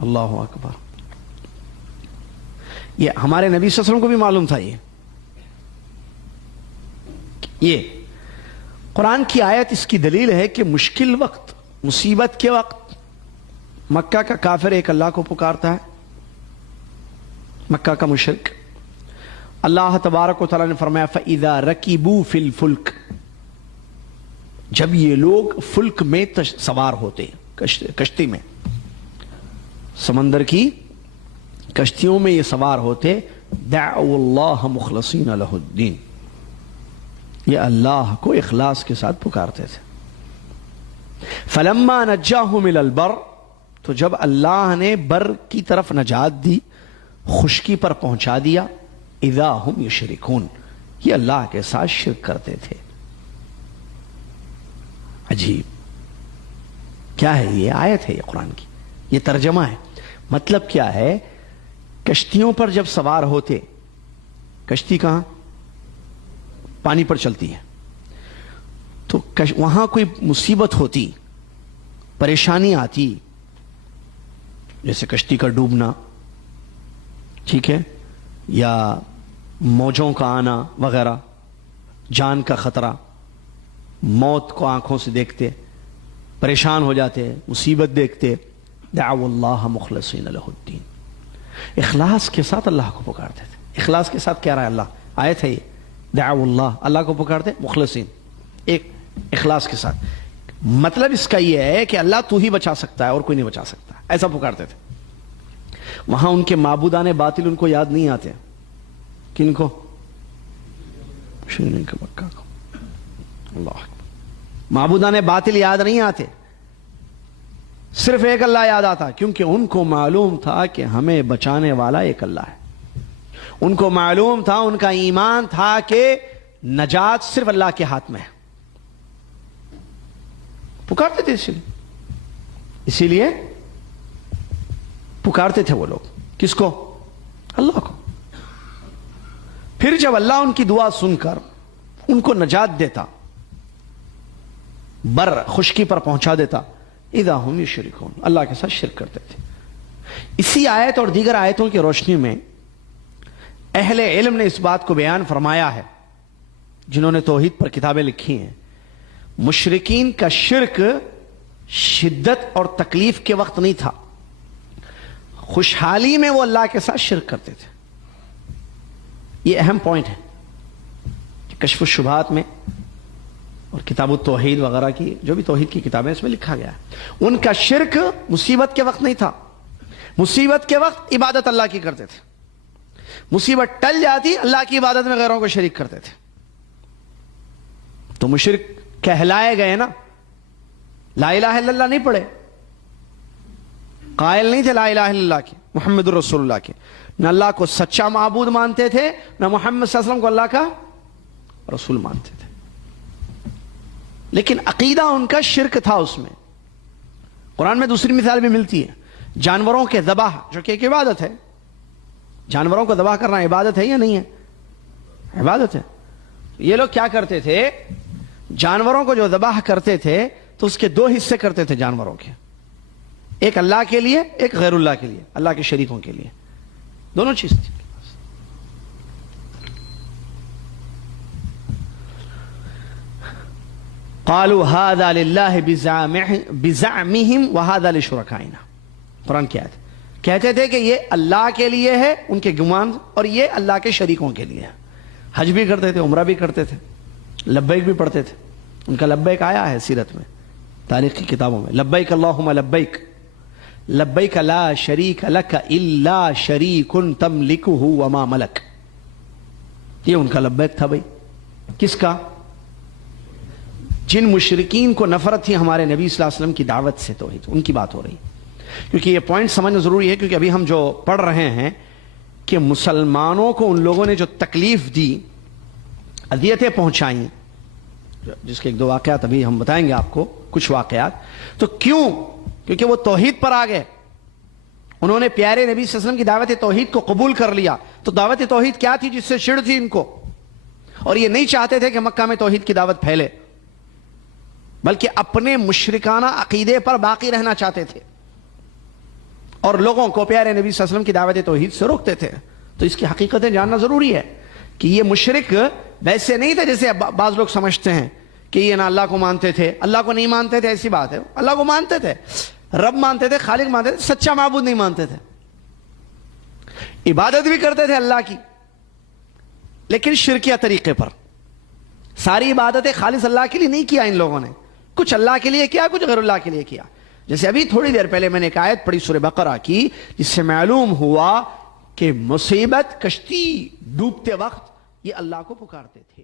اللہ اکبر. یہ ہمارے نبی صلی اللہ علیہ وسلم کو بھی معلوم تھا. یہ قرآن کی آیت اس کی دلیل ہے کہ مشکل وقت، مصیبت کے وقت مکہ کا کافر ایک اللہ کو پکارتا ہے، مکہ کا مشرک. اللہ تبارک و تعالیٰ نے فرمایا فَإِذَا رَكِبُوا فِي الْفُلْكِ، جب یہ لوگ فلک میں سوار ہوتے، کشتی میں، سمندر کی کشتیوں میں یہ سوار ہوتے، دعوا اللہ مخلصین لہ الدین، یہ اللہ کو اخلاص کے ساتھ پکارتے تھے. فلما نجاہم الی البر، تو جب اللہ نے بر کی طرف نجات دی، خشکی پر پہنچا دیا، اذا ہم یشرکون، یہ اللہ کے ساتھ شرک کرتے تھے. عجیب کیا ہے یہ آیت ہے، یہ قرآن کی، یہ ترجمہ ہے. مطلب کیا ہے؟ کشتیوں پر جب سوار ہوتے، کشتی کہاں؟ پانی پر چلتی ہے، تو وہاں کوئی مصیبت ہوتی، پریشانی آتی، جیسے کشتی کا ڈوبنا، ٹھیک ہے، یا موجوں کا آنا وغیرہ، جان کا خطرہ، موت کو آنکھوں سے دیکھتے پریشان ہو جاتے، مصیبت دیکھتے، دعوا اللہ مخلصین لہ الدین، اخلاص کے ساتھ اللہ کو پکارتے تھے. اخلاص کے ساتھ کہہ رہا ہے اللہ، آیت ہے یہ، دعوا اللہ، اللہ کو پکارتے مخلصین، ایک اخلاص کے ساتھ. مطلب اس کا یہ ہے کہ اللہ تو ہی بچا سکتا ہے اور کوئی نہیں بچا سکتا، ایسا پکارتے تھے. وہاں ان کے معبودان باطل ان کو یاد نہیں آتے. کن کو؟ مشرکین کے مکہ کو. اللہ اکبر. معبودان باطل یاد نہیں آتے، صرف ایک اللہ یاد آتا، کیونکہ ان کو معلوم تھا کہ ہمیں بچانے والا ایک اللہ ہے. ان کو معلوم تھا، ان کا ایمان تھا کہ نجات صرف اللہ کے ہاتھ میں ہے. پکارتے تھے، اسی لیے پکارتے تھے وہ لوگ. کس کو؟ اللہ کو. پھر جب اللہ ان کی دعا سن کر ان کو نجات دیتا، بر خشکی پر پہنچا دیتا، اذا ہم یشرکون، اللہ کے ساتھ شرک کرتے تھے. اسی آیت اور دیگر آیتوں کی روشنی میں اہل علم نے اس بات کو بیان فرمایا ہے، جنہوں نے توحید پر کتابیں لکھی ہیں. مشرکین کا شرک شدت اور تکلیف کے وقت نہیں تھا، خوشحالی میں وہ اللہ کے ساتھ شرک کرتے تھے. یہ اہم پوائنٹ ہے کہ کشف الشبہات میں اور کتاب التوحید وغیرہ کی جو بھی توحید کی کتابیں اس میں لکھا گیا ہے، ان کا شرک مصیبت کے وقت نہیں تھا. مصیبت کے وقت عبادت اللہ کی کرتے تھے، مصیبت ٹل جاتی اللہ کی عبادت میں غیروں کو شریک کرتے تھے. تو مشرک کہلائے گئے نا، لا الہ الا اللہ نہیں پڑھے، قائل نہیں تھے لا الہ الا اللہ کے، محمد رسول اللہ کے، نہ اللہ کو سچا معبود مانتے تھے، نہ محمد صلی اللہ علیہ وسلم کو اللہ کا رسول مانتے تھے. لیکن عقیدہ ان کا شرک تھا. اس میں قرآن میں دوسری مثال بھی ملتی ہے، جانوروں کے ذبح، جو کہ ایک عبادت ہے. جانوروں کو ذبح کرنا عبادت ہے یا نہیں ہے؟ عبادت ہے. یہ لوگ کیا کرتے تھے؟ جانوروں کو جو ذبح کرتے تھے تو اس کے دو حصے کرتے تھے جانوروں کے، ایک اللہ کے لیے، ایک غیر اللہ کے لیے، اللہ کے شریکوں کے لیے. دونوں چیز تھی. قالوا هذا لله بزعمهم وهذا لشركائنا. قرآن کی آیت کہتے تھے کہ یہ اللہ کے لیے ہے، ان کے گمان، اور یہ اللہ کے شریکوں کے لیے ہے. حج بھی کرتے تھے، عمرہ بھی کرتے تھے، لبیک بھی پڑھتے تھے. ان کا لبیک آیا ہے سیرت میں، تاریخ کی کتابوں میں، لبیک اللہم لبیک، لبیک لا شریک لک الا شریک تملکہ وما ملک. یہ ان کا لبیک تھا. بھائی کس کا؟ جن مشرکین کو نفرت تھی ہمارے نبی صلی اللہ علیہ وسلم کی دعوت سے توحید، ان کی بات ہو رہی. کیونکہ یہ پوائنٹ سمجھنا ضروری ہے، کیونکہ ابھی ہم جو پڑھ رہے ہیں کہ مسلمانوں کو ان لوگوں نے جو تکلیف دی، اذیتیں پہنچائیں، جس کے ایک دو واقعات ابھی ہم بتائیں گے آپ کو، کچھ واقعات. تو کیوں؟ کیونکہ وہ توحید پر آ گئے، انہوں نے پیارے نبی صلی اللہ علیہ وسلم کی دعوت توحید کو قبول کر لیا. تو دعوت توحید کیا تھی جس سے چڑ تھی ان کو؟ اور یہ نہیں چاہتے تھے کہ مکہ میں توحید کی دعوت پھیلے، بلکہ اپنے مشرکانہ عقیدے پر باقی رہنا چاہتے تھے. اور لوگوں کو پیارے نبی صلی اللہ علیہ وسلم کی دعوت توحید سے روکتے تھے. تو اس کی حقیقتیں جاننا ضروری ہے کہ یہ مشرک ویسے نہیں تھے جیسے بعض لوگ سمجھتے ہیں کہ یہ نہ اللہ کو مانتے تھے, اللہ کو نہیں مانتے تھے. ایسی بات ہے, اللہ کو مانتے تھے, رب مانتے تھے, خالق مانتے تھے, سچا معبود نہیں مانتے تھے. عبادت بھی کرتے تھے اللہ کی, لیکن شرکیہ طریقے پر. ساری عبادتیں خالص اللہ کے لیے نہیں کیا ان لوگوں نے, کچھ اللہ کے لیے کیا, کچھ غیر اللہ کے لیے کیا. جیسے ابھی تھوڑی دیر پہلے میں نے ایک آیت پڑھی سورہ بقرہ کی, جس سے معلوم ہوا کہ مصیبت, کشتی ڈوبتے وقت یہ اللہ کو پکارتے تھے.